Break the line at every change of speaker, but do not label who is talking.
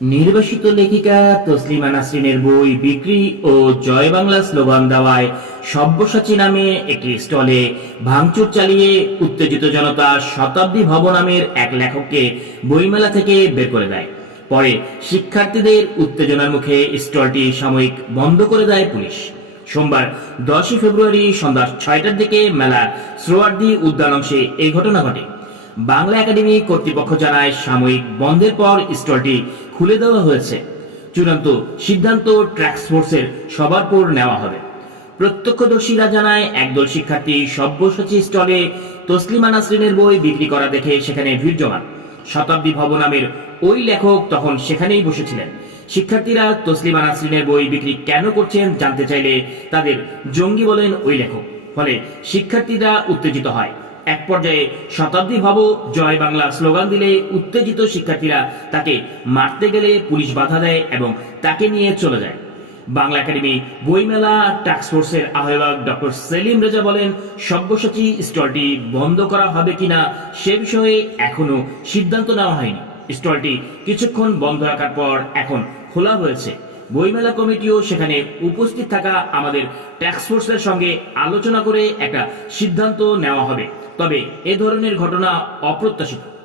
নির্বাসিত লেখিকা তসলিমা নাসরিনের বই বিক্রি ও জয় বাংলা স্লোগান দেওয়ায় সব্যসাচী নামে একটি স্টলে ভাঙচুর চালিয়ে উত্তেজিত জনতা শতাব্দী ভব নামের এক লেখককে বইমেলা থেকে বের করে দেয়। পরে শিক্ষার্থীদের উত্তেজনার মুখে স্টলটি সাময়িক বন্ধ করে দেয় পুলিশ। সোমবার দশই ফেব্রুয়ারি সন্ধ্যা ছয়টার দিকে মেলার শ্রোয়ার্দি উদ্যান অংশে এই ঘটনা ঘটে। বাংলা একাডেমি কর্তৃপক্ষ জানায় সাময়িক বন্ধের পর স্টলটি খুলে দেওয়া হয়েছে। চূড়ান্ত সিদ্ধান্ত ট্র্যাক্স ফোর্সের সবার পর নেওয়া হবে। প্রত্যক্ষদর্শীরা জানায়, একদল শিক্ষার্থী সব্যসাচী স্টলে তসলিমা নাসরিনের বই বিক্রি করা দেখে সেখানে ভিড় জমান। শতাব্দী ভব নামের ওই লেখক তখন সেখানেই বসেছিলেন। শিক্ষার্থীরা তসলিমা নাসরিনের বই বিক্রি কেন করছেন জানতে চাইলে তাদের জঙ্গি বলেন ওই লেখক। ফলে শিক্ষার্থীরা উত্তেজিত হয়। এক পর্যায়ে শতাব্দী ভব জয় বাংলা স্লোগান দিলে উত্তেজিত শিক্ষার্থীরা তাকে মারতে গেলে পুলিশ বাধা দেয় এবং তাকে নিয়ে চলে যায়। বাংলা একাডেমি বইমেলা টাস্ক ফোর্সের আহ্বায়ক ডক্টর সেলিম রেজা বলেন, সব্যসাচী স্টলটি বন্ধ করা হবে কিনা সে বিষয়ে এখনও সিদ্ধান্ত নেওয়া হয়নি। স্টলটি কিছুক্ষণ বন্ধ রাখার পর এখন খোলা হয়েছে। বইমেলা কমিটিও সেখানে উপস্থিত থাকা আমাদের ট্যাক্স ফোর্সের সঙ্গে আলোচনা করে একটা সিদ্ধান্ত নেওয়া হবে। তবে এ ধরনের ঘটনা অপ্রত্যাশিত।